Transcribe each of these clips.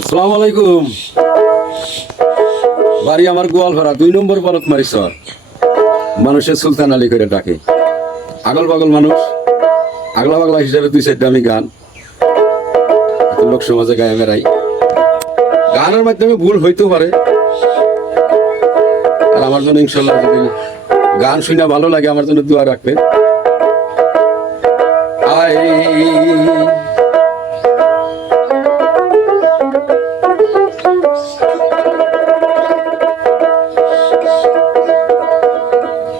আসসালামু আলাইকুম। বাড়ি আমার গোয়ালপাড়া 2 নম্বর পারত মারিসর। মানুষের সুলতান আলী করে ডাকে। আগল পাগল মানুষ, আগলা পাগলা হিসেবে 2-4টা আমি গান লোক সমাজে গায়ে বেড়াই। গানের মাধ্যমে ভুল হইতেও পারে, আর আমার জন্য ইনশাল্লাহ যদি গান শুনে ভালো লাগে আমার জন্য দোয়া রাখবেন।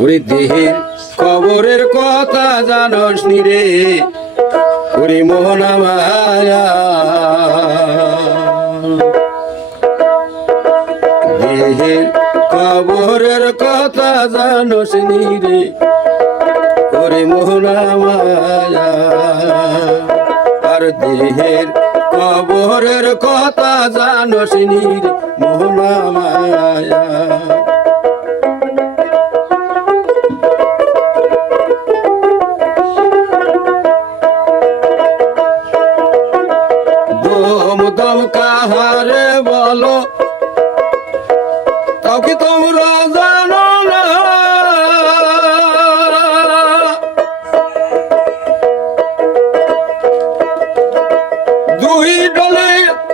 ওরে দেহের কবরের কথা জানস নি রে, ওরে মোহনা মায়া। দেহের কবরের কথা জানস নি রে, ওরে মোহনা মায়া। আর দেহের কবরের কথা জানস নি রে, মোহনা মায়া। দম কাহারে বলো, তাও কি তোমরা জানো না? দুই ডলে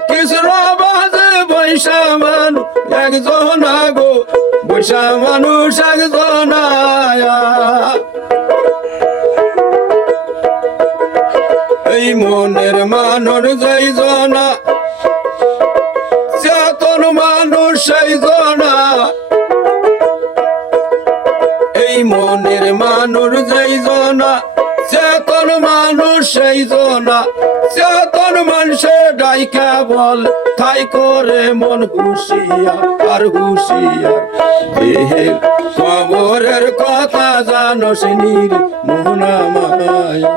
কিসরা বাজে বৈশা মানুষ একজন আগো, বৈশা মানুষ একজন আয়া। এই মনের মানুষ যাই জনা, চেতন মানুষ সেই জনা। এই মনের মানুষ যাই জনা, চেতন মানুষ সেই জনা। চেতন মানুষে ডাইকা বল তাই করে মন হুঁশিয়ার আর হুঁশিয়ার। দেহের কবরের কথা জানস নি রে, মোহনা মায়া।